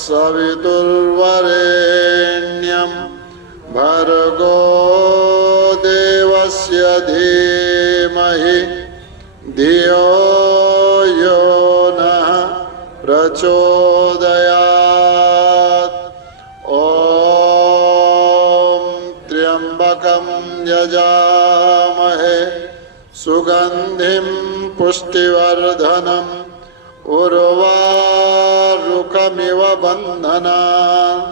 तत्सवितुर्वरेण्यं भर्गो देवस्य धीमहि धियो यो नः प्रचोदयात्। ॐ त्र्यंबकं यजामहे सुगंधिं पुष्टिवर्धनम् उर्वारुकमिव बन्धनान्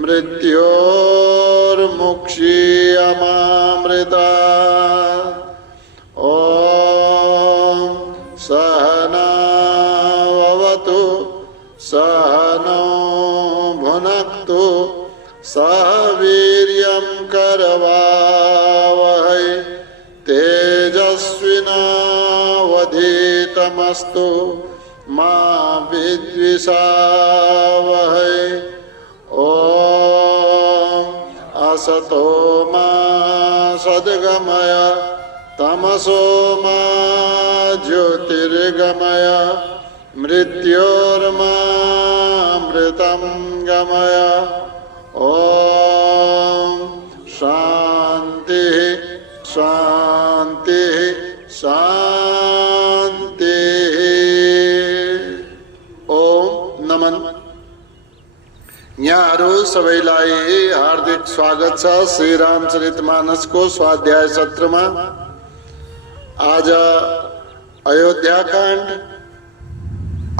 मृत्योर्मुक्षीयमामृतात्। ॐ सहनाववतु सहनौ भुनक्तु सह वीर्यं करवावहै तेजस्विनावधीतमस्तु मा विद्विषावहै। ॐ असतो मा सद्गमय तमसो मा ज्योतिर्गमय मृत्योर्मामृतं गमय। ॐ शांति शांति शांति। ओम नमन। यहाँहरू सबैलाई हार्दिक स्वागत छ श्री रामचरितमानसको स्वाध्याय सत्रमा। आज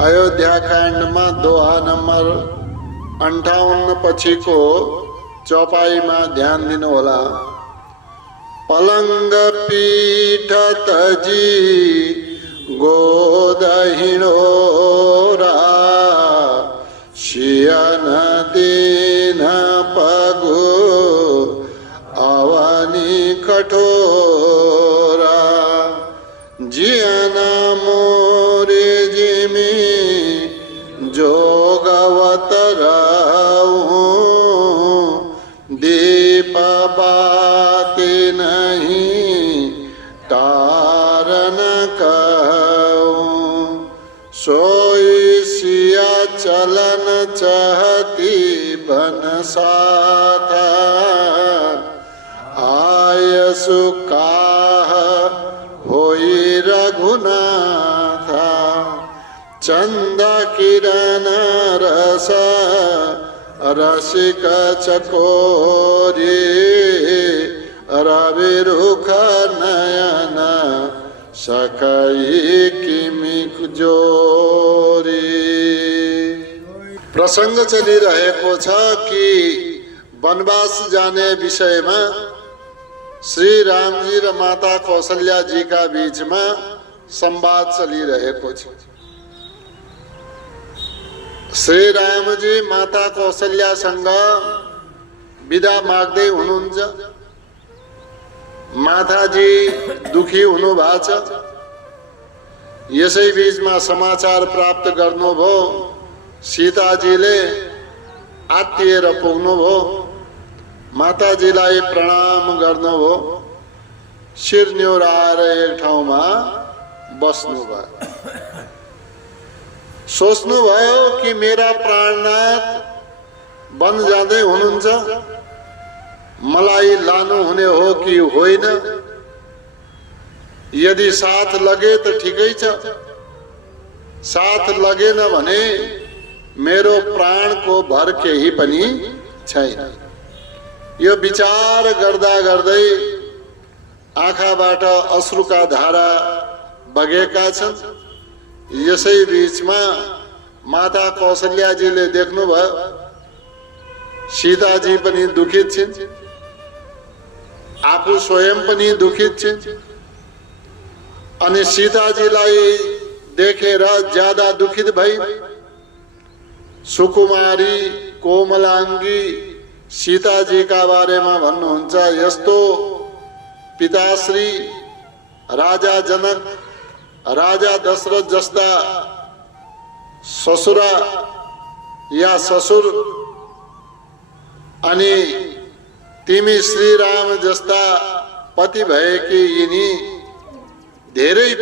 अयोध्याकाण्डमा दोहा नम्बर 58 पछिको चौपाईमा ध्यान दिनु होला। पलंग पीठ तजी गोदहिणोरा शियन दीन पगु अवनी कठोरा जियन मोरे जिमी जोगवत रहूं दीप बाती नहीं तारन कहूं सोई सिया चलन चाहती बन साथा आय सुकाह होई रघुनाथा चंद किरण रस रसिक चकोरी रवि रुख नयन सकई किमिक जोरी। प्रसंग चलिरहेको छ कि वनवास जाने विषयमा श्री रामजी र माता कौशल्या जी का बीचमा संवाद चलिरहेको छ। श्री रामजी माता कौशल्यासँग विदा माग्दै हुनुहुन्छ। माताजी दुखी हुनु भएको छ। यसै बीचमा समाचार प्राप्त गर्नुभयो। सीताजीले आत्तिएर पुग्नुभयो। माताजीलाई प्रणाम गर्नुभयो। शिर न्योराएर एक ठाउँमा बस्नुभयो। सोच्नुभयो कि मेरा प्राणनाथ वन जाँदै हुनुहुन्छ, मलाई लानु हुने हो कि होइन। यदि साथ लगे त ठिकै छ, साथ लगेन भने मेरो प्राणको भर केही पनि छैन। यो विचार गर्दा गर्दै आँखाबाट अश्रुका धारा बगेका छन्। यसै बीचमा माता कौशल्याजीले देख्नुभयो सीताजी पनि दुखित छिन्, आफू स्वयं पनि दुखित छिन्। अनि सीताजीलाई देखेर ज्यादा दुखित भई सुकुमारी कोमलाङ्गी सीताजीका बारेमा भन्नुहुन्छ, यस्तो पिताश्री राजा जनक राजा दशरथ जस्ता ससुरा या ससुर अनि तिमी श्री राम जस्ता पति भएकी यिनी धेरै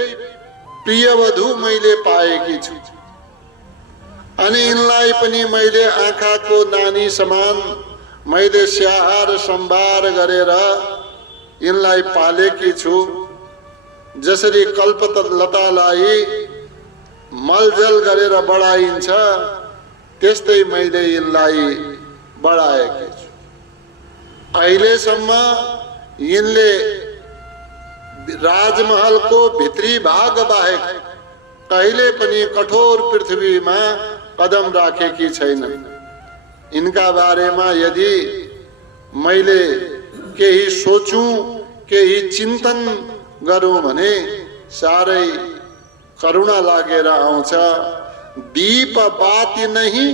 प्रिय वधु मैले पाएकी छु। अनि यिनलाई पनि मैले आँखाको नानी समान मैले स्याहार सम्भार गरेर यिनलाई पालेकी छु। जसरी कल्पलतालाई मलजल गरेर बढाइन्छ त्यस्तै मैले यिनलाई बढाएकी छु। अहिलेसम्म यिनले राजमहलको भित्री भाग बाहेक कहिले पनि कठोर पृथ्वीमा कदम राखेकी छैन। इनका बारेमा यदि मैले केही सोचूं, केही चिन्तन गरौं भने साह्रै करुणा लागेर आउँछ। दीप बाती नहीं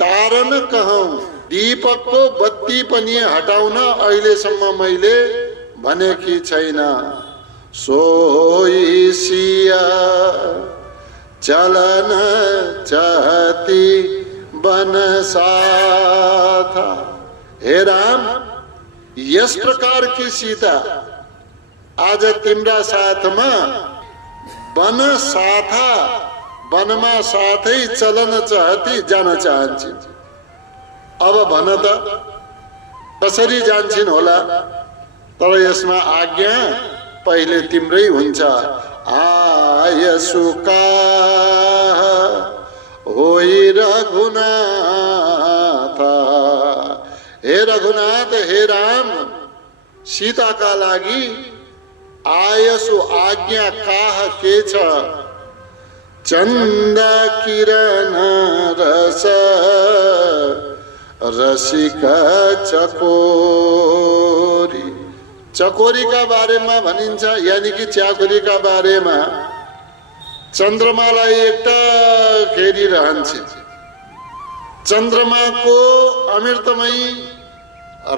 टारन कहूं, दीपकको बत्ती पनि हटाउन अहिलेसम्म मैले भनेकी छैन। सोई सिया चलन चाहती बन साथा। हे राम, यस प्रकार की सीता आज तिम्रा साथमा बन साथा, वनमा साथै चलन चाहती, जान चाहन्छन्। अब भन त कसरी जान्छन् होला? तर यसमा आज्ञा पहिले तिम्रै हुन्छ। आय सुका होई रघुनाथ। हे रघुनाथ, हे राम, सीताका लागि आयसु आज्ञा काह के छ? चंद किरण रस रसिका चकोरी। चकोरी का बारेमा भनिन्छ, यानी कि च्याकुरीका बारेमा। चन्द्रमालाई एकटा खेलिरहन्छ। चन्द्रमाको अमृतमयी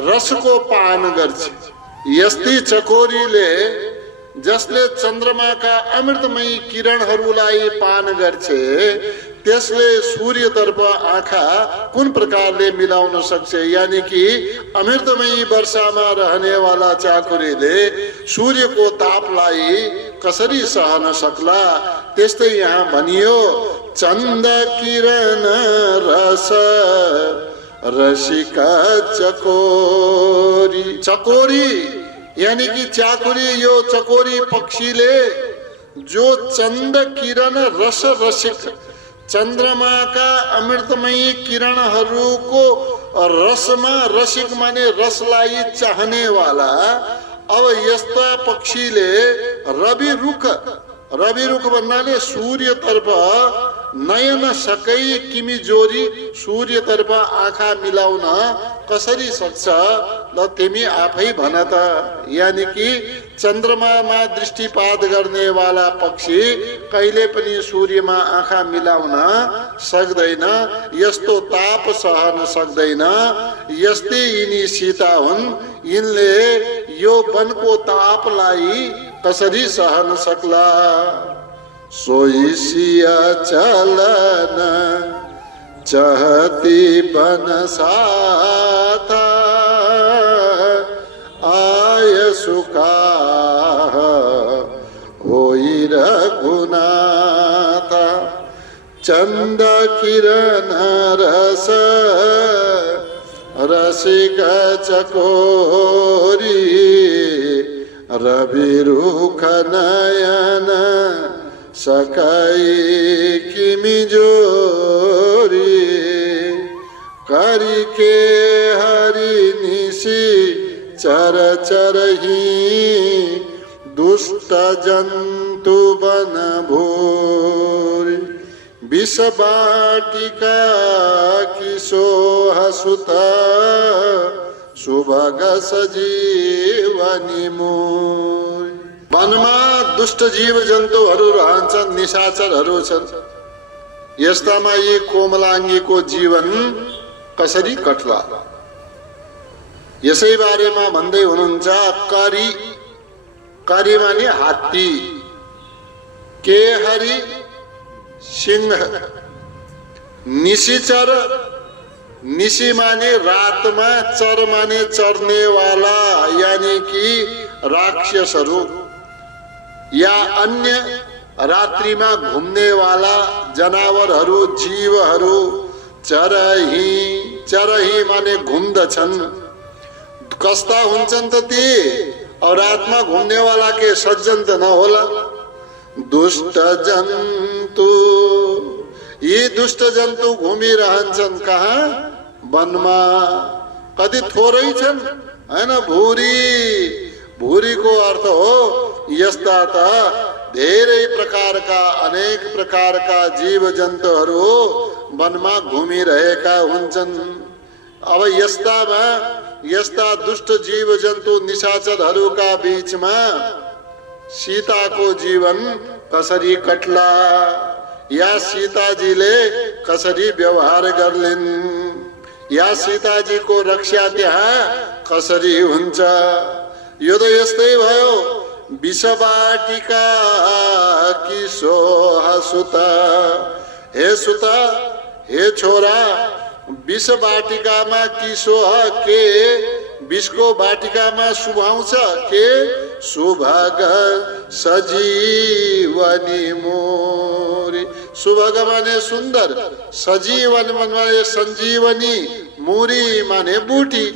रसको पान गर्छ। यस्ती चकोरीले, जसले चन्द्रमाका अमृतमयी किरणहरूलाई पान गर्छ, त्यसले सूर्यतर्फ आँखा कुन प्रकारले मिलाउन सक्छ? यानी कि अमृतमयी वर्षामा रहने वाला चाकुरीले सूर्यको तापलाई कसरी सहन सक्ला? त्यस्तै यहाँ भनियो, चन्द किरण रस रसिका चकोरी। चकोरी यानी कि चाकुरी, यो चकोरी पक्षीले जो चन्द किरण रस रसिक, चन्द्रमाका अमृतमयी किरणहरूको रसमा, रसिक माने रसलाई चाहने वाला, अब यस्ता पक्षीले रवि रुख भन्नाले सूर्यतर्फ नयन सकै किमी जोरी सूर्यतर्फ आँखा मिलाउन कसरी सक्छ? ल तिमी आफै भन त। यानी कि चन्द्रमामा दृष्टिपात गर्ने वाला पक्षी कहिले पनि सूर्यमा आँखा मिलाउन सक्दैन, यस्तो ताप सहन सक्दैन। यस्तै यिनी सीता हुन्। यिनले यो वनको तापलाई कसरी सहन सक्ला? सोई सिया चलन चाहती बन साथा। आय सुका होई रघुनाथ। चंद किरण रस रसिक चकोरी। रवि रुख नयन सकाई किमि जोरी। करी के हरि निशी चर चरही। दुष्ट जंतु बन भूरी। विष बाटिका किशोह सुत। सुभग सजीवनी मूरी। वनमा दुष्ट जीव जन्तुहरू रहन्छन्, निशाचरहरू छन्। यस्तामा यी कोमलाङ्गीको जीवन कसरी कट्ला? यसै बारेमा भन्दै हुनुहुन्छ, करी, करी माने हात्ती, केहरी सिंह, निशिचर, निशी माने रातमा, चर माने चर्ने वाला, यानी कि राक्षसहरू या अन्य रात्रिमा घुम्ने वाला जनावरहरू जीवहरू चरही चरही माने घुम्दछन्। कस्ता हुन्छन् त ती? और रातमा घुम्ने वाला के सज्जन त नहोला? दुष्ट जन्तु, यी दुष्ट जन्तु घुमिरहन्छन् कहाँ? वनमा। कति थोरै छन् हैन? भूरी, भूरीको अर्थ हो यस्ता त धेरै प्रकारका अनेक प्रकारका जीव जन्तुहरू वनमा घुमिरहेका हुन्छन्। अब यस्तामा यस्ता दुष्ट जीव जन्तु निशाचरहरूका बीचमा सीताको जीवन कसरी कट्ला, या सीताजीले कसरी व्यवहार गर्लिन्, या सीताजीको रक्षा त्यहाँ कसरी हुन्छ? यो त यस्तै भयो। विषवाटिका किशोह सुत, हे सुत, हे छोरा, विष बाटिकामा किशोह के विषको बाटिकामा शुभाउँछ के? सुभग सजीवनी मोरी। सुभग माने सुन्दर, सजीवन माने संजीवनी, मुरी माने बूटी।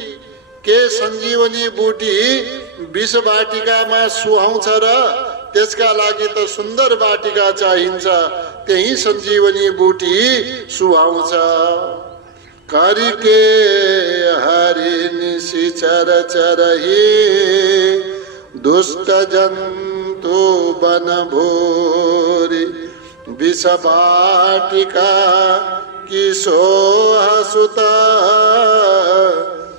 के संजीवनी बूटी विष बाटिकामा सुहाउँछ र त्यसका लागि त सुन्दर बाटिका चाहिन्छ। त्यही संजीवनी बूटी सुहाउँछ। करिके हरि निशिचर चरही दुष्ट जन्तु वन भूरि विष बाटिका किशोह सुत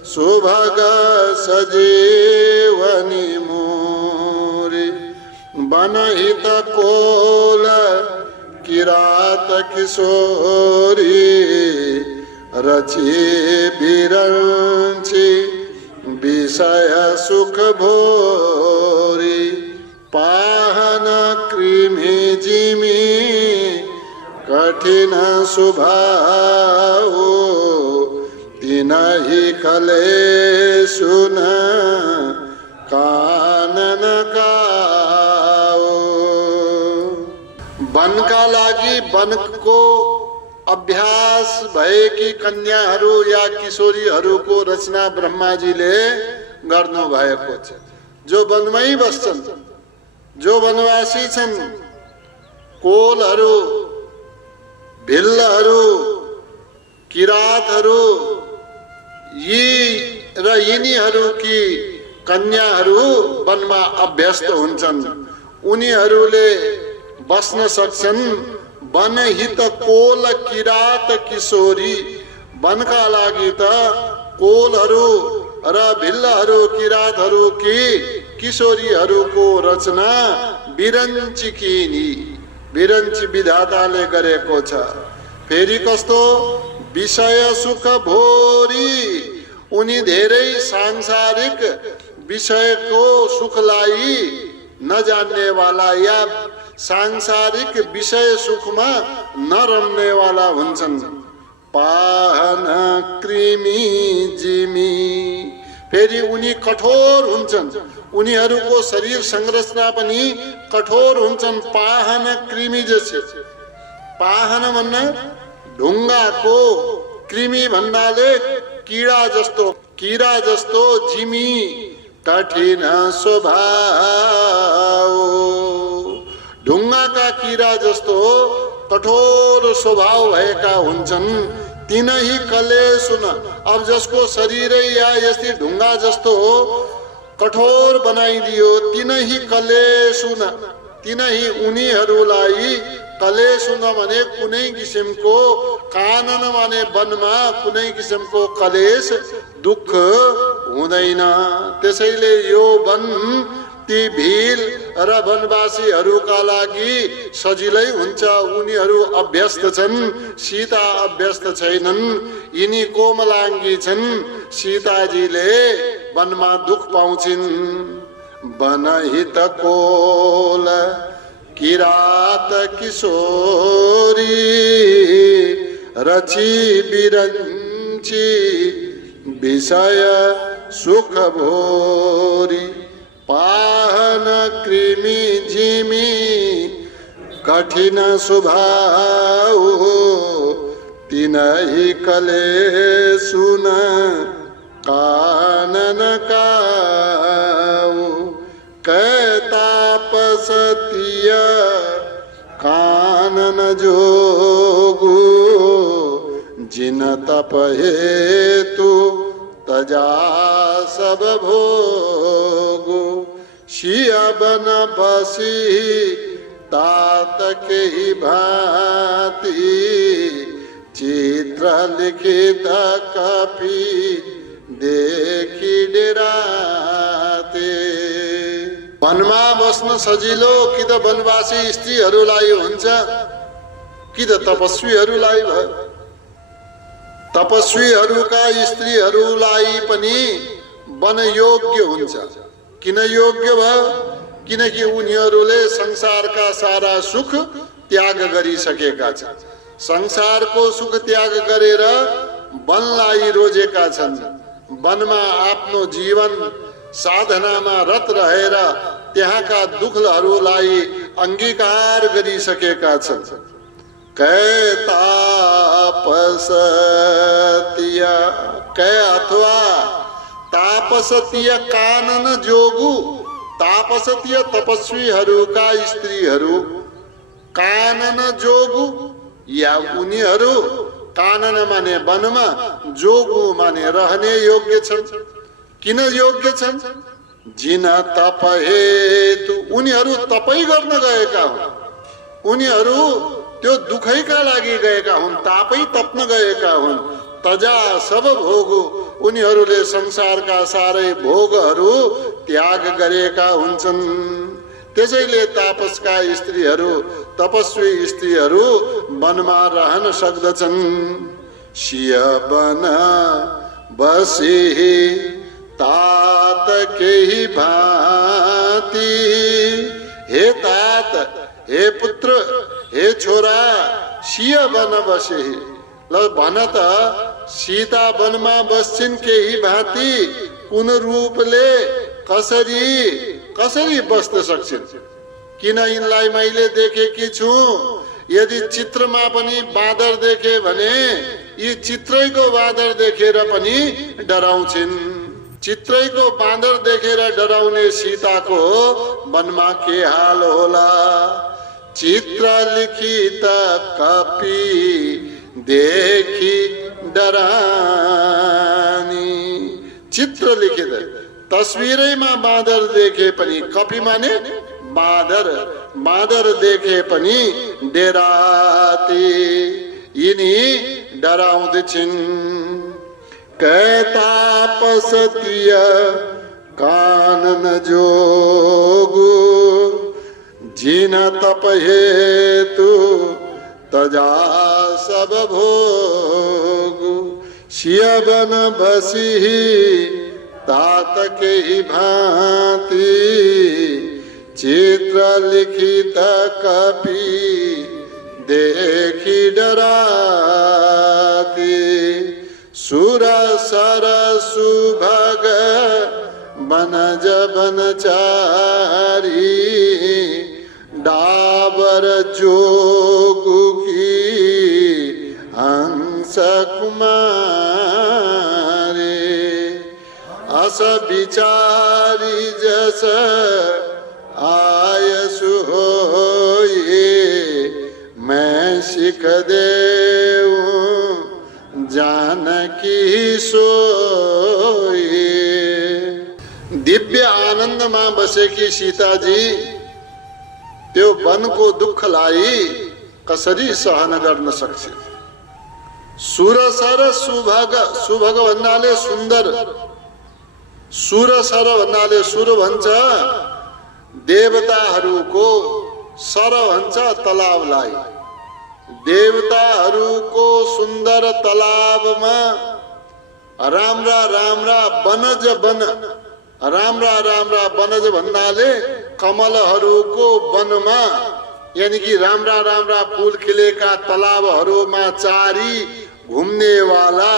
सुभग सजीवनी मोरी बनहित कोल किरात किशोरी रची बिरंची विषय सुख भोरी पाहन कृमि जिमी कठिन सुभाओ तिनहि कलेशुन कानन गाओ। वनका लागि वनको अभ्यास भएकी कन्याहरू या किशोरीहरूको रचना ब्रह्माजीले गर्नु भएको छ। जो वनमै बस्छन्, जो वनवासी छन्, कोलहरू, भिल्लहरू, किरातहरू, यी र यिनीहरूकी कन्याहरू वनमा अभ्यस्त हुन्छन्। उनीहरूले बस्न सक्छन्। वनहित कोल किरात किशोरी, वनका लागि त कोलहरू र भिल्लहरू, किरातहरू कि किशोरीहरूको रचना बिरञ्ची किनी, बिरञ्ची विधाताले गरेको छ। फेरि कस्तो? विषय सुख भोरी, उनी धेरै सांसारिक विषयको सुखलाई नजान्ने वाला या सांसारिक विषय सुखमा नरम्ने वाला हुन्छन्। पाहन कृमि जिमी, फेरि उनी कठोर हुन्छन्। उनीहरूको शरीर संरचना पनि कठोर हुन्छन्। पाहन कृमि जैसे, पाहन भन्ना ढुङ्गाको, कृमि भन्नाले कीडा जस्तो, कीरा जस्तो, जिमी कठिन स्वभाव, ढुङ्गाका कीरा जस्तो कठोर स्वभाव भएका हुन्छन्। तिनही कलेशुन, अब जसको शरीरै या यस्तै ढुङ्गा जस्तो कठोर बनाइदियो, तिनही कलेशुन, तिनही उनीहरूलाई, कलेशुन भने कुनै किसिमको, कानन माने वनमा कुनै किसिमको कलेश दुःख हुँदैन। त्यसैले यो वन ती भील र वनवासीहरूका लागि सजिलै हुन्छ। उनीहरू अभ्यस्त छन्, सीता अभ्यस्त छैनन्। यिनी कोमलाङ्गी छन्। सीताजीले वनमा दुख पाउँछिन्। वनहित कोल किरात किशोरी रची बिरञ्ची विषय सुख भोरी पाहन कृमि जिमी कठिन स्वभाव तिनहि कलेशु न कानन काऊ। कै तापसतिय कानन जोगु जिन तप हेतु तजा सब भोगु। सिय बन बसी तात के ही भांति चित्र लिखित कपि देखि डेराते। वनमा बस्न सजिलो कि त वनवासी स्त्रीहरूलाई हुन्छ कि त तपस्वीहरूलाई भयो। तपस्वीहरूका स्त्रीहरूलाई पनि वन योग्य हुन्छ। किन योग्य भयो? किनकि उनीहरूले संसारका सारा सुख त्याग गरिसकेका छन्। संसारको सुख त्याग गरेर वनलाई रोजेका छन्। वनमा आफ्नो जीवन साधनामा रत रहेर त्यहाँका दुखहरूलाई अंगीकार गरिसकेका छन्। कै तापसतिय कै अथवा तापसतिय कानन जोगु। तापसतिय तपस्वीहरूका स्त्रीहरू कानन जोगु या उनीहरू कानन माने वनमा, जोगु माने रहने योग्य छन्। किन योग्य छन्? जिन तप हेतु उनीहरू तपाई गर्न गएका हुन्। उनीहरू त्यो दुखैका लागि गएका हुन्, तापै तप्न गएका हुन्। तजा सब भोगु उनीहरूले संसारका सारै भोगहरू त्याग गरेका हुन्छन्। त्यसैले तापसका स्त्रीहरू, तपस्वी स्त्रीहरू वनमा रहन सक्दछन्। सिय बन बसी तात केही भांति। हे तात, हे पुत्र, हे छोरा, सिय बन बसे। ल भन त सीता वनमा बस्छिन् केही भाँति कुन रूपले कसरी बस्न सक्छिन्? किन यिनलाई मैले देखेकी छु। यदि चित्रमा पनि बाँदर देखे भने यी चित्रैको बाँदर देखेर पनि डराउँछिन्। चित्रैको बाँदर देखेर डराउने सीताको वनमा के हाल होला? चित्र लिखित कपि देखि डरानी। चित्र लिखित तस्वीरैमा बाँदर देखे पनि, कपि माने बाँदर, बाँदर देखे पनि डेराती। यिनी डराउँदछिन्। कै तापसतिय कानन जोगु जिन तप हेतु तजा सब भोगु। सिय बन बसी तात के ही भांति चित्र लिखित कपि देखि डराती। सुर सर सुभग बनज बनचारी डाबर जोगु की हंस कुमारी। अस विचारी जस आयसु होए मैं सिख देऊं जानकी सोए। दिव्य आनंदमा बसेकी सीताजी त्यो वनको दुःखलाई कसरी सहन गर्न सक्छ? सुरसर सुभग, सुभग भन्नाले सुन्दर, सुरसर भन्नाले सुर भन्छ देवताहरूको, सर भन्छ तलाबलाई। देवताहरूको सुन्दर तलाबमा राम्रा राम्रा बनज बन, राम्रा राम्रा बनज भन्नाले कमलहरूको वनमा, यानी कि राम्रा राम्रा फूल खिलेका तलाबहरूमा चारी घुम्ने वाला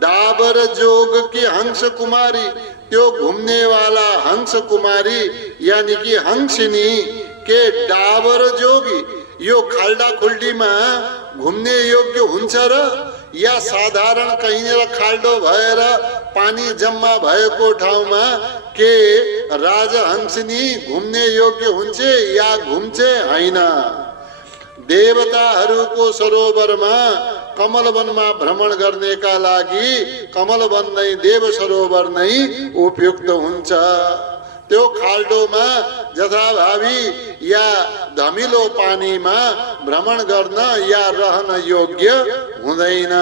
डाबर जोग की हंस कुमारी। त्यो घुम्ने वाला हंस कुमारी यानी कि हंसिनी के डाबर जोगी, यो खाल्डा खुल्डीमा घुम्ने योग्य हुन्छ र या साधारण कहीँनिर खाल्डो भएर पानी जम्मा भएको ठाउँमा के राजहंसिनी घुम्ने योग्य हुन्छ या घुम्छ हैन। देवताहरूको सरोवरमा कमलवनमा भ्रमण गर्नेका लागि कमलवन नै देव सरोवर नै उपयुक्त हुन्छ। त्यो खाल्डोमा जथाभावी या धमिलो पानीमा भ्रमण गर्न या रहन योग्य हुँदैन।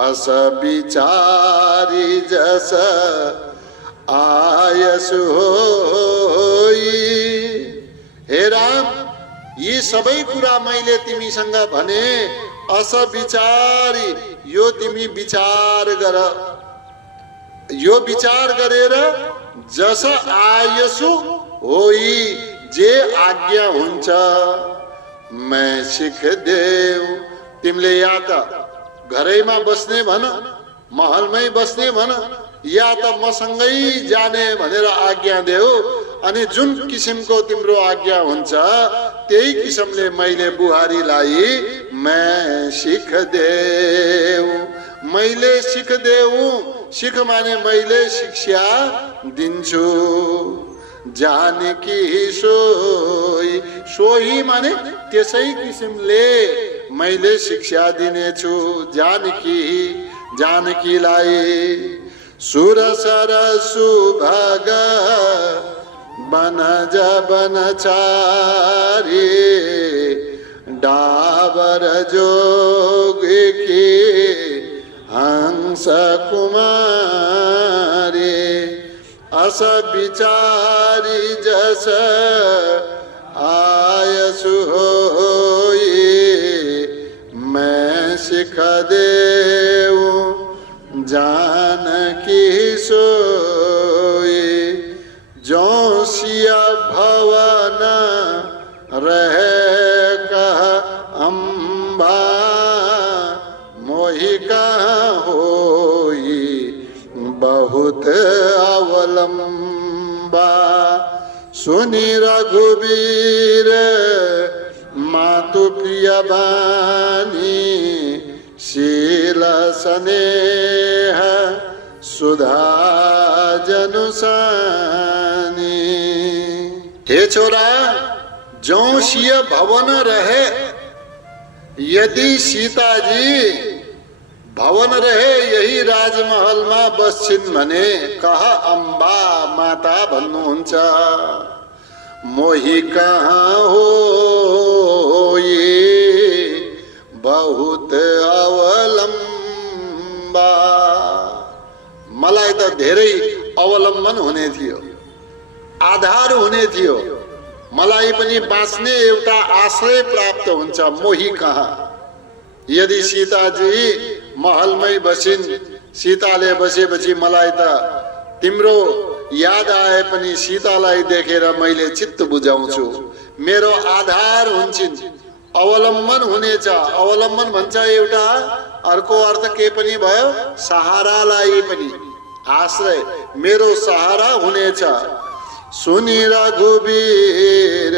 अस विचारी जस आयसु होई। हे राम, यी सबै कुरा मैले तिमीसँग भने, अस विचारी, यो तिमी विचार गर। यो विचार गरेर जस आयसु होई, जे आज्ञा हुन्छ। मैं सिख देऊ, तिमीले या त घरैमा बस्ने भन, महलमै बस्ने भन, या त मसँगै जाने भनेर आज्ञा देऊ। अनि जुन किसिमको तिम्रो आज्ञा हुन्छ त्यही किसिमले मैले बुहारीलाई मैं सिख देऊ, मैले सिख देऊ। सिख माने मैले शिक्षा दिन्छु। जानकी सोही, सोही माने त्यसै किसिमले मैले शिक्षा दिनेछु जानकी, जानकीलाई। सुरसर सुभग बनज बनचारी, डाबर जोगी की हंस कुमारी। अस विचारी जस आयसु होई, मैं सिख देऊ जानकी सोई। जो सिया भवन रहे कह अम्बा, मोहि कहाँ होई बहुत अवलंबा। सुनि रघुबीर मातु प्रिय बानी, शील स्नेह सुधा जनुसानी। हे छोरा, जो सिय भवन रहे, यदि सीताजी भवन रहे यही राजमहल में बस्छिन् भने कहा अम्बा माता भन्नुहुन्छ। मोहि कहाँ हो ये बहुत अवलम्बा। मलाई त धेरै अवलम्बन हुने थियो, आधार हुने थियो, मलाई पनि बाँच्ने एउटा आश्रय प्राप्त हुन्छ। मोहि कहाँ, यदि सीताजी महलमै बसिन्, सीताले बसेपछि मलाई त तिम्रो याद आए पनि सीतालाई देखेर मैले चित्त बुझाउँछु, मेरो आधार हुन्छन्, अवलम्बन हुनेछ। अवलम्बन भन्छ एउटा, अर्को अर्थ के पनि भयो, सहारालाई पनि, आश्रय, मेरो सहारा हुनेछ। सुनि रघुबीर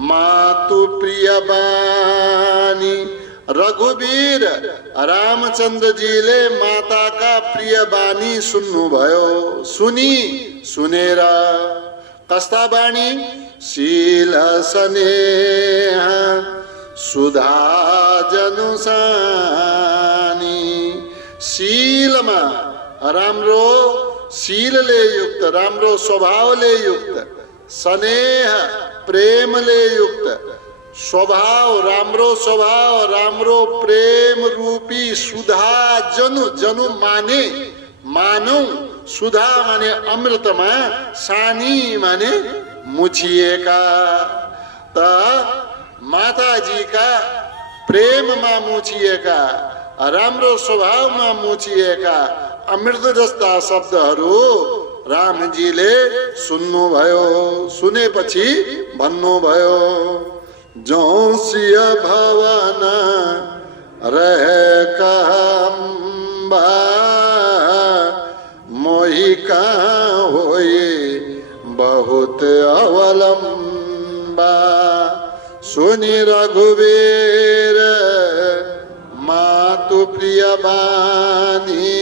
मातु प्रिय बानी। रघुबीर रामचंद्र जीले माता का प्रिय बानी सुन्नुभयो। सुनी, सुनेर कस्ता बानी, शील स्नेह सुधा जनुसानी। शीलमा राम्रो शीलले युक्त, राम्रो स्वभावले युक्त, स्नेह प्रेमले युक्त, स्वभाव राम्रो स्वभाव, राम्रो प्रेम रूपी सुधा जनु, जनु माने मानव, सुधा माने अमृतमा, सानी माने मुछिएका। त माताजी का प्रेममा मुछिएका, राम्रो स्वभावमा मुछिएका अमृत जस्ता शब्दहरू रामजीले सुन्नुभयो। सुनेपछि भन्नुभयो, जो सिय भवन रहे कहम्बा, मोहि कहाँ होई बहुत अवलम्बा। सुनि प्रिय बानी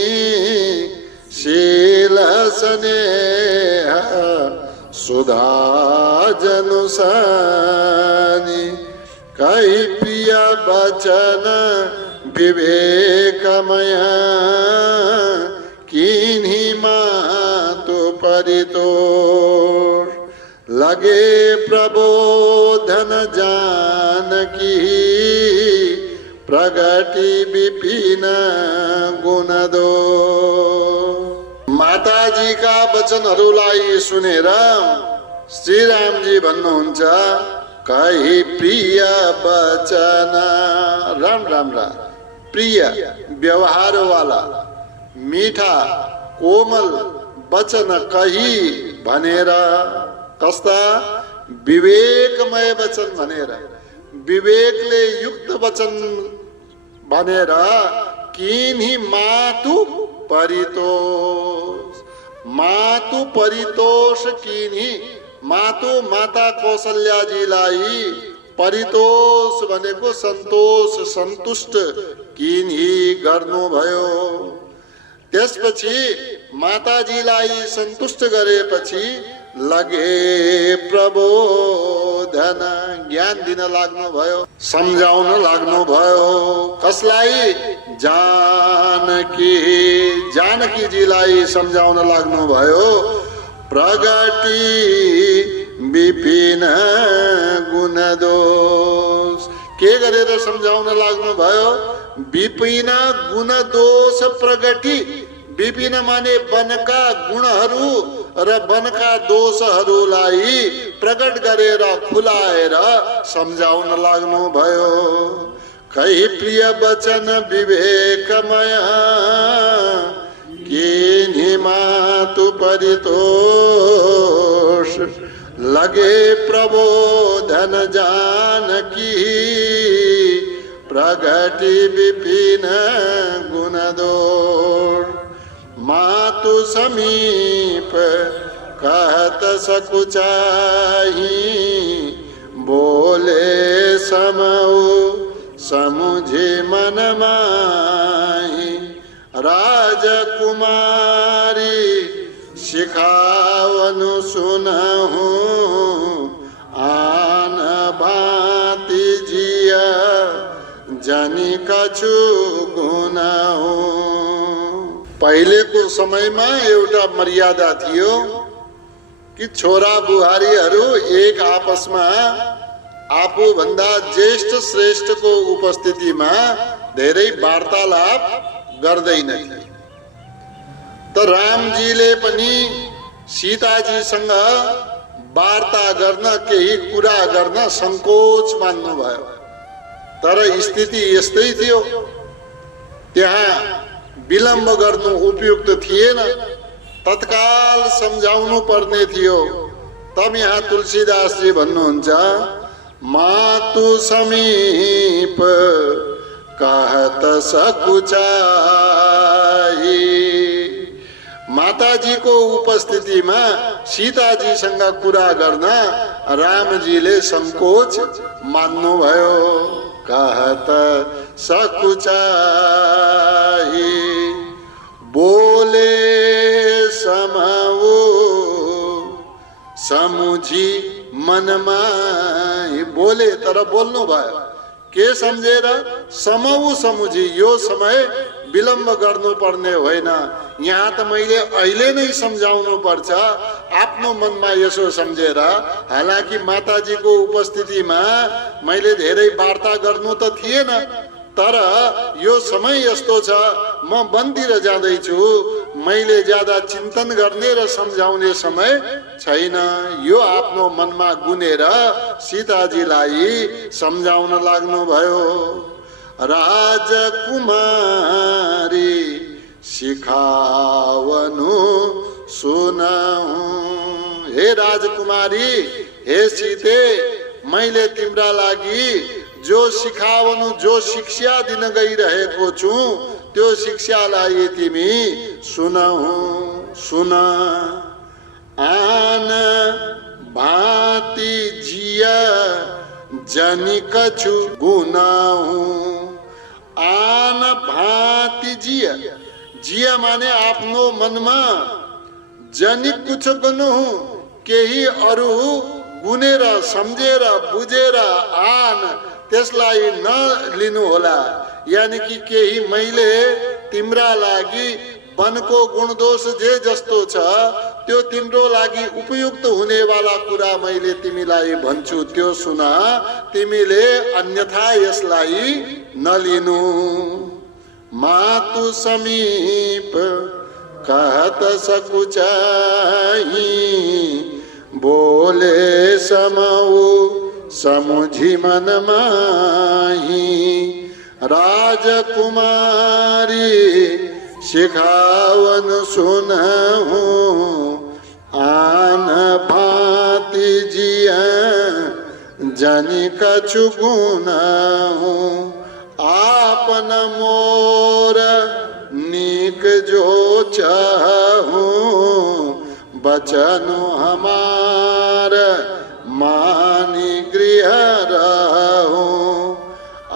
शील स्नेह सुधा जनुसानी कई प्रिय वचन विवेकमय किन्हीं मातु परितोष लगे प्रबोधन जानकी प्रगति विपिन गुण दो। माताजी का वचनहरूलाई सुनेर श्री रामजी भन्नुहुन्छ कही प्रिय वचन राम्रा प्रिय व्यवहार वाला मीठा कोमल वचन कही भनेर कस्ता विवेकमय वचन भनेर विवेकले युक्त वचन भनेर किन्हीं मातु परितोष किन्हीं मातु माता कौशल्याजीलाई परितोष भनेको सन्तोष सन्तुष्ट किन्हीं गर्नुभयो। त्यसपछि माताजीलाई सन्तुष्ट गरेपछि लगे प्रबोधन ज्ञान दिन लाग्नुभयो सम्झाउन लाग्नुभयो। कसलाई? जानकीजीलाई सम्झाउन लाग्नुभयो। प्रगति विपिन गुण दोष के गरेर सम्झाउन लाग्नुभयो? विपिन गुण दोष प्रगति विपिन माने वनका गुणहरू र वनका दोषहरूलाई प्रकट गरेर खुलाएर सम्झाउन लाग्नुभयो। कही प्रिय वचन विवेकमय किन्हीं मातु परितोष लगे प्रबोधन जानकी प्रगति विपिन गुण दोष मातु समीप कहत सकुचाही बोले समऊ समुझे मन माही राजकुमारी सिखावनु सुनहु आन भांति जिया जनी कछु गुनाहु। पहिलेको समयमा एउटा मर्यादा थियो कि छोरा बुहारीहरू एक आपसमा आफूभन्दा ज्येष्ठ श्रेष्ठको उपस्थितिमा धेरै वार्तालाप गर्दैनथे। त रामजीले पनि सीताजीसँग वार्ता गर्न केही कुरा गर्न संकोच मान्नुभयो। तर स्थिति यस्तै थियो, त्यहाँ विलम्ब गर्नु उपयुक्त थिएन, तत्काल सम्झाउनु पर्ने थियो। तब यहाँ तुलसीदास जी भन्नुहुन्छ मातु समीप कहत सकुचाही। माताजीको उपस्थितिमा सीताजीसँग कुरा गर्न रामजीले संकोच मान्नुभयो। कहत सकुचाही बोले समऊ समुझी मनमा बोले तर बोल्नु भयो के सम्झेर समऊ समुझी यो समय विलम्ब गर्नु पर्ने होइन, यहाँ त मैले अहिले नै सम्झाउनु पर्छ आफ्नो मनमा यसो सम्झेर। हालाकि माताजीको उपस्थितिमा मैले धेरै वार्ता गर्नु त थिएन, तर यो समय यस्तो छ म वनतिर जाँदैछु, मैले ज्यादा चिन्तन गर्ने र सम्झाउने समय छैन। यो आफ्नो मनमा गुनेर सीताजीलाई सम्झाउन लाग्नुभयो। राजकुमारी सिखावनु सुनाऊ। हे राजकुमारी, हे सीते, मैले तिम्रा लागि जो सिखावनु जो शिक्षा दिन गइरहेको छु त्यो शिक्षालाई तिमी सुनाऊ। सुन आन भांति जिया जनी कछु गुनाऊ। आन भांति जिया माने आफ्नो मनमा जनि कुछ गर्नु केही अरू गुनेर सम्झेर बुझेर आन त्यसलाई नलिनु होला। यानी कि केही मैले तिम्रा लागि वनको गुणदोष जे जस्तो छ त्यो तिम्रो लागि उपयुक्त हुनेवाला कुरा मैले तिमीलाई भन्छु, त्यो सुन, तिमीले अन्यथा यसलाई नलिनु। मातु समीप कहत सकुचाही बोले समऊ समुझी मन माही। राजकुमारी सिखावन सुनहु आन भांति जिया जनि कछु गुनहु। आपन मोर नीक जो चाहूं बचनु हमार मानी गृह रहूं।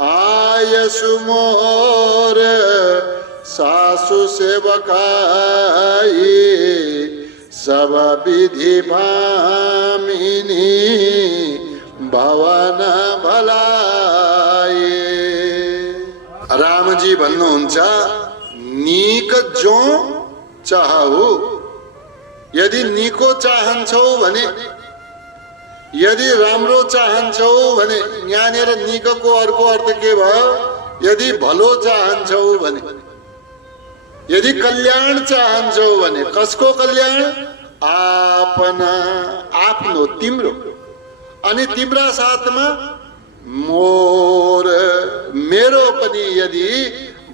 आयसु मोर सासु सेवकाई सब विधि भामिनी भवन भलाई। राम जी भन्नुहुन्छ नीक जो चाहौ, यदि निको चाहन्छौ भने, यदि राम्रो चाहन्छौ भने, यहाँनिर निकको अर्को अर्थ के भयो? यदि भलो चाहन्छौ भने, यदि कल्याण चाहन्छौ भने। कसको कल्याण? आपना, आफ्नो, तिम्रो। अनि तिम्रा साथमा मोर, मेरो पनि यदि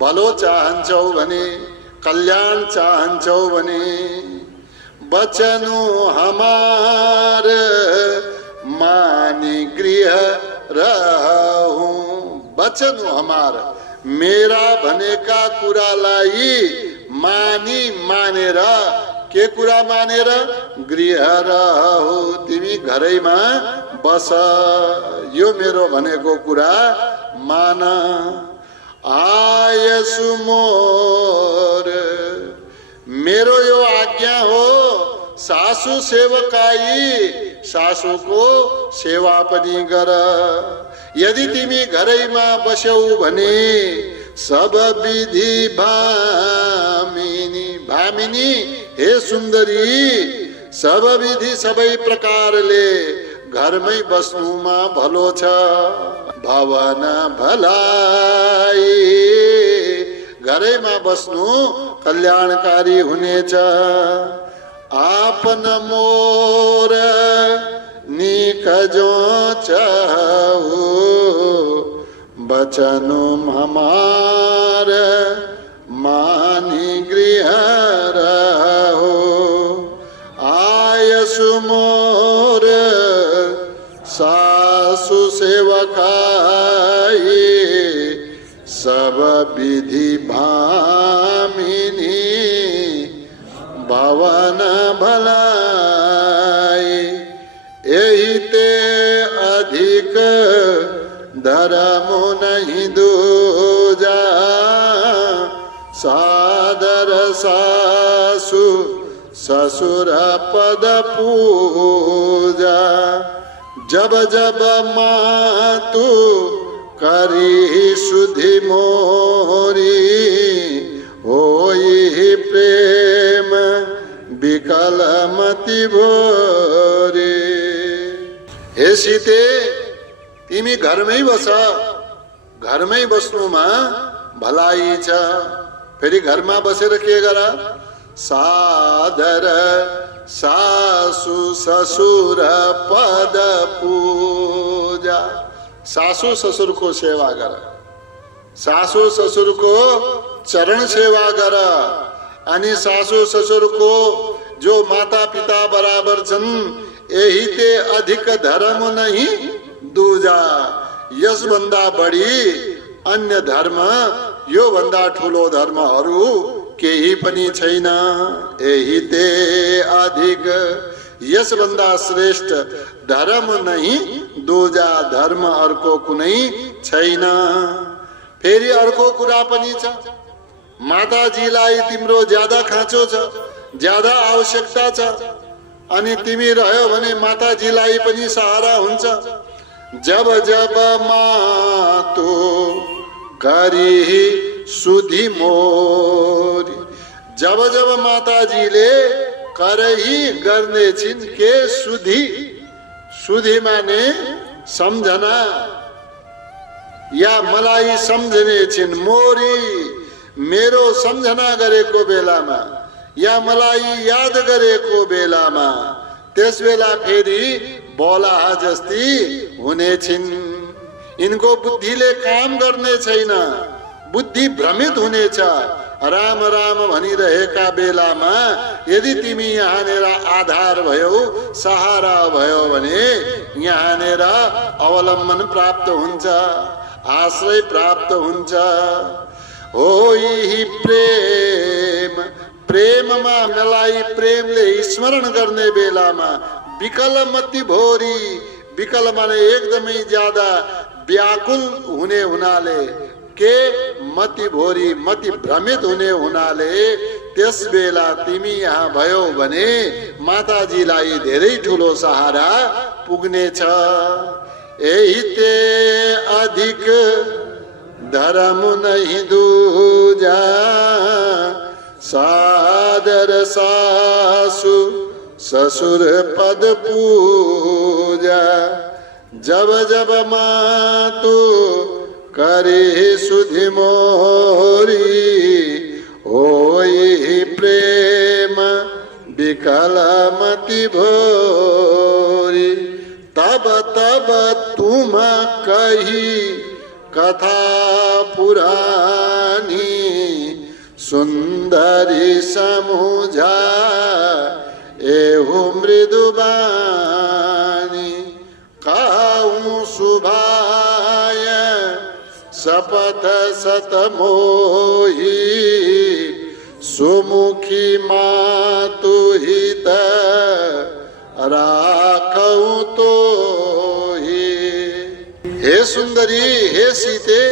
भलो चाहन्छौ भने, कल्याण चाहन्छौ भने, बचनु हमार मानी गृह रहूं। बचनु हमार, मेरा भनेका कुरालाई मानी, मानेर। के कुरा मानेर? गृह रहू, तिमी घरैमा बस, यो मेरो भनेको कुरा मान। आयसु मोर, मेरो यो आज्ञा हो। सासु सेवकाई, सासुको सेवा पनि गर। यदि तिमी घरैमा बस्यौ भने सब विधि भामिनी, भामिनी हे सुन्दरी, सब विधि सबै प्रकारले घरमै बस्नुमा भलो छ। भवन भलाई, घरैमा बस्नु कल्याणकारी हुनेछ। आपन मोर निक जो चाहु बचनु हमार मानी गृह रहो। आयसु मोर सासु सेवकाई सब विधि भामिनी भवन भलाई। यही ते अधिक धर्म नहीं दूजा, सादर सासु ससुर पद पूजा। जब जब मातु करी सुधि मोरी, होई प्रेम विकल मति भोरे। हे सीते, तिमी घरमै बस, घरमै बस्नुमा भलाई छ। फेरि घरमा बसेर के गर? सादर सासु ससुर पद पूजा। सासु ससुरको सेवा गर, सासु ससुरको चरण सेवा गर। अनि सासु ससुरको जो माता पिता बराबर छन्, यही ते अधिक धर्म नहीं दूजा। यसभन्दा बढी अन्य धर्म, यो भन्दा ठुलो धर्महरू केही पनि छैन। यही ते अधिक, यसभन्दा श्रेष्ठ धर्म नहीं दूजा, धर्म अर्को कुनै छैन। फेरि अर्को कुरा पनि छ। माताजीलाई तिम्रो ज्यादा खाँचो छ, ज्यादा आवश्यकता छ, अनि तिमी रह्यो भने माताजीलाई पनि सहारा हुन्छ। जब जब मातो करी सुधी मोरी, जब जब माताजीले करही गर्ने छिन् के सुधी, सुधी माने सम्झना या मलाई सम्झने छिन्, मोरी मेरो सम्झना गरेको बेलामा या मलाई याद गरेको बेलामा, त्यस बेला फेरि बौलाहा जस्ती हुने छिन्। इनको बुद्धिले काम गर्ने छैन, बुद्धि भ्रमित हुनेछ। राम राम भनिरहेका बेलामा यदि तिमी यहाँनेर आधार भयो, सहारा भयो भने यहाँनेर अवलम्बन प्राप्त हुन्छ, आश्रय प्राप्त हुन्छ। हो यही प्रेम, प्रेममा मलाई प्रेमले स्मरण गर्ने बेलामा विकल मति भोरी, विकल माने एकदमै ज्यादा व्याकुल हुने हुनाले, के मति भोरी मति भ्रमित हुने हुनाले त्यस बेला तिमी यहाँ भयो भने माताजीलाई धेरै ठुलो सहारा पुग्नेछ। यही ते अधिक धर्म नहीं दूजा, सादर सासु ससुर पद पूजा। जब जब मातु करे सुधि मोरी, होई प्रेम विकल मति भोरी। तब तब तुम कही कथा पुरानी, सुंदरी समुझा एहु मृदुबानी। कहूँ सुभाय शपथ सत मोही, सुमुखी मातु हित राखऊँ तो ही। हे सुंदरी, हे सीते,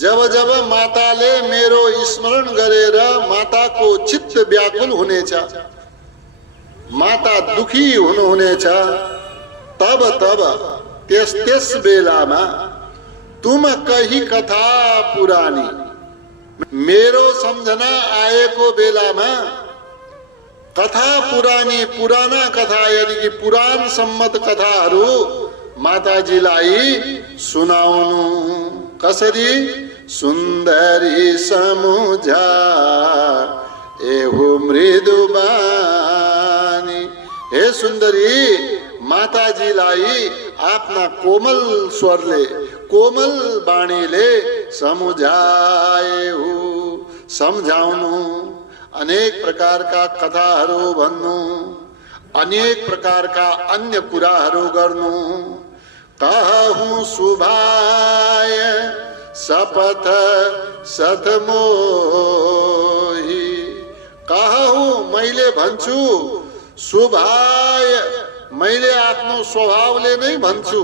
जब जब माताले मेरो स्मरण गरेर माताको चित्त व्याकुल हुनेछ, माता दुखी हुनुहुनेछ, तब तब त्यस त्यस बेलामा तुम कही कथा पुरानी, मेरो सम्झना आएको बेलामा कथा पुरानी, पुराना कथा यानी कि पुराण सम्मत कथाहरू माताजीलाई सुनाउनु। कसरी? सुन्दरी समुझा एहु मृदुबानी। हे सुन्दरी, माताजीलाई आफ्ना कोमल स्वरले, कोमल बाणीले समुझाएहु, सम्झाउनु, अनेक प्रकारका कथाहरू भन्नु, अनेक प्रकारका अन्य कुराहरू गर्नु। कहूँ सुभाय शपथ सत मोही, कहूँ मैले भन्छु, सुभाय मैले आफ्नो स्वभावले नै भन्छु,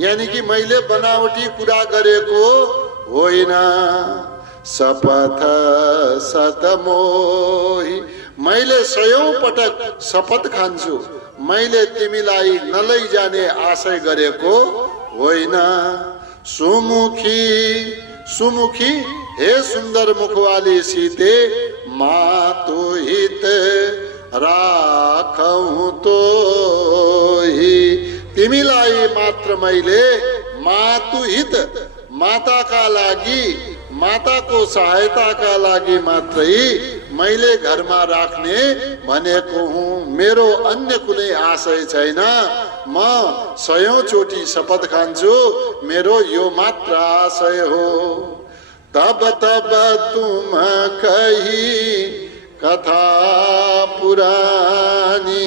यानी कि मैले बनावटी कुरा गरेको होइन। शपथ सत मोही, मैले 100औं पटक शपथ खान्छु, मैले तिमीलाई नलैजाने आशय गरेको होइन। सुमुखी, सुमुखी, हे सुन्दर मुखवाली सीते, मातु हित राखौँ तो ही। तिमीलाई मात्र मैले मातु हित, माताका लागि, माताको सहायताका लागि मात्रै मैले घरमा राख्ने भनेको हुँ। मेरो अन्य कुनै आशय छैन। म 100औं चोटि शपथ खान्छु, मेरो यो मात्र आशय हो। तब तब तुम कही कथा पुरानी,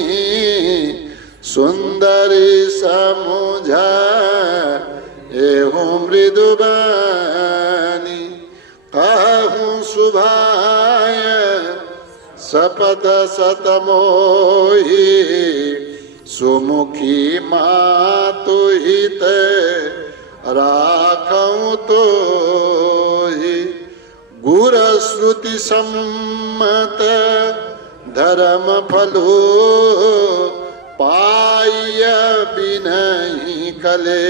सुंदरी समुझा एहु मृदुबानी। कहूँ सुभाय शपथ सत मोही, सुमुखी मातु हित राखऊँ तो ही। गुर श्रुति सम्मत धर्म फलो पाय बिनहि कले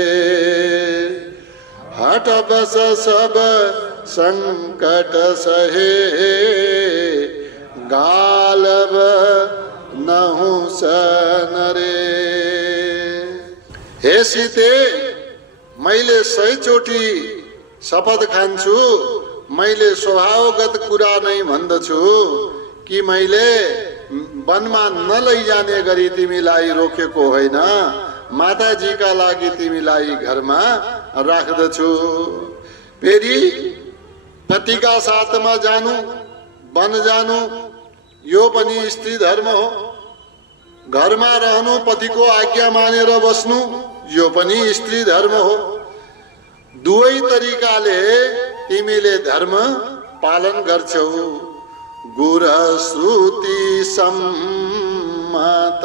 हट बस सब संकट सहे गालव नहु सनरे। हे सीते, मैले 100 चोटी शपथ खान्छु, मैले स्वभावगत कुरा नै भन्दछु कि मैले वनमा नलैजाने गरी तिमीलाई रोकेको होइन, माताजीका लागि तिमीलाई घरमा राख्दछु। फेरि पतिका साथमा जानु, वन जानु यो पनि स्त्री धर्म हो। घरमा रहनु, पतिको आज्ञा मानेर बस्नु यो पनि स्त्री धर्म हो। दुवै तरिकाले तिमीले धर्म पालन गर्छौ। गुर श्रुति सम्मत,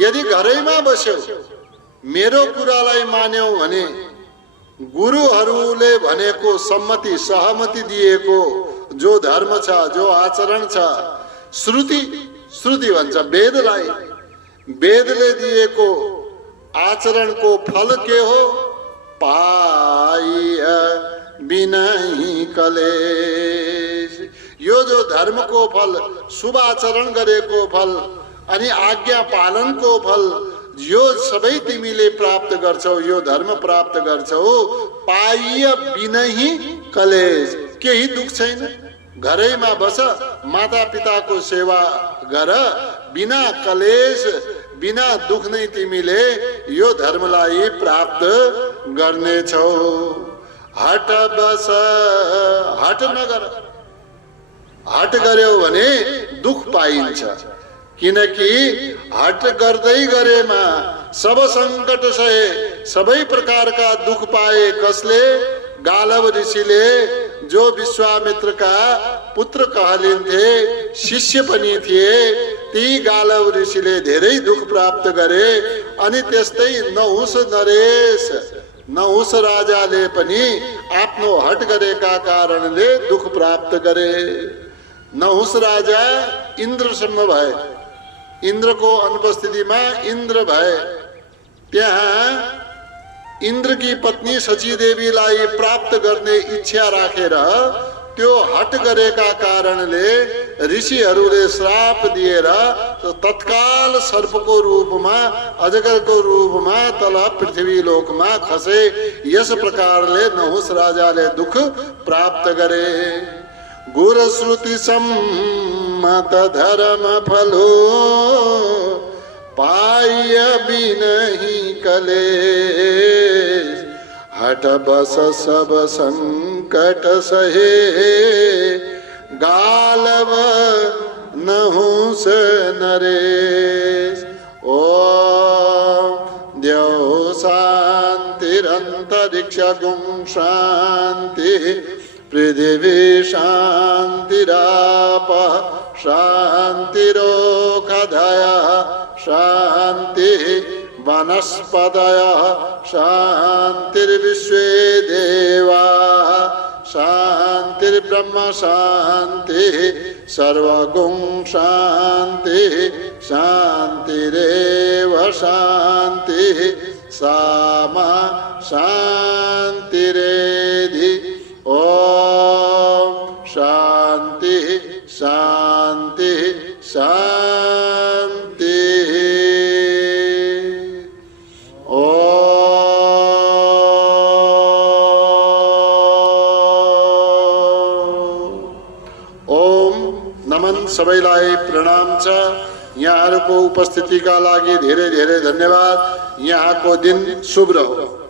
यदि घरैमा बस्यौ, मेरो कुरालाई मान्यौ भने, गुरुहरूले भनेको सम्मति सहमति दिएको जो धर्म छ, जो आचरण छ, श्रुति भन्छ वेदलाई, वेदले दिएको आचरणको फल के हो? पाय बिनहि कलेश। यो जो धर्मको फल, शुभ आचरण गरेको फल अनि आज्ञा पालनको फल, यो सबै तिमीले प्राप्त गर्छौ, यो धर्म प्राप्त गर्छौ। पाय बिनहि कलेश, केही दुख छैन। घरैमा बस, माता पिताको सेवा गर, बिना कलेश बिना दुख नै तिमीले यो धर्मलाई प्राप्त गर्नेछौ। हट बस, हट नगर। हट गर्यौ भने दुख पाइन्छ, किनकि हट गर्दै गरेमा सब संकट सहे, सबै प्रकारका दुख पाए। कसले? गालव ऋषिले, जो विश्वामित्रका पुत्र कहलिन्थे, शिष्य पनि थिए। ती गालव ऋषिले धेरै दुख प्राप्त गरे। अनि त्यस्तै नहुस नरेश, नहुस राजाले पनि आफ्नो हट गरेका कारणले दुख प्राप्त गरे। नहुस राजा इन्द्रसम्म भए, इन्द्रको अनुपस्थितिमा इन्द्र भए। त्यहाँ इन्द्रकी पत्नी शचीदेवीलाई प्राप्त गर्ने इच्छा राखेर त्यो हट गरेका कारणले ऋषिहरूले श्राप दिएर तत्काल सर्पको रूपमा, अजगरको रूपमा तल पृथ्वी लोकमा खसे। यस प्रकारले नहुस राजाले दुख प्राप्त गरे। गुर श्रुति सम्मत धर्म फलो पाय बिनहि कलेश हट बस सब संकट सहे गालव नहुस नरेश। ओम द्यौ शांतिरंतरिक्ष गुं शांति पृथिवी शांतिराप शांतिरोषधय शांति वनस्पतय शांतिर्विश्वे देवा शांतिर्ब्रह्म शांति सर्वगुं शांति शांतिरेव शांति सामा शांतिरेधि। ओम शांति शांति शांति। ओम नमन सबैलाई प्रणाम छ। यहाँहरूको उपस्थितिका लागि धेरै धेरै धन्यवाद। यहाँको दिन शुभ रहोस्।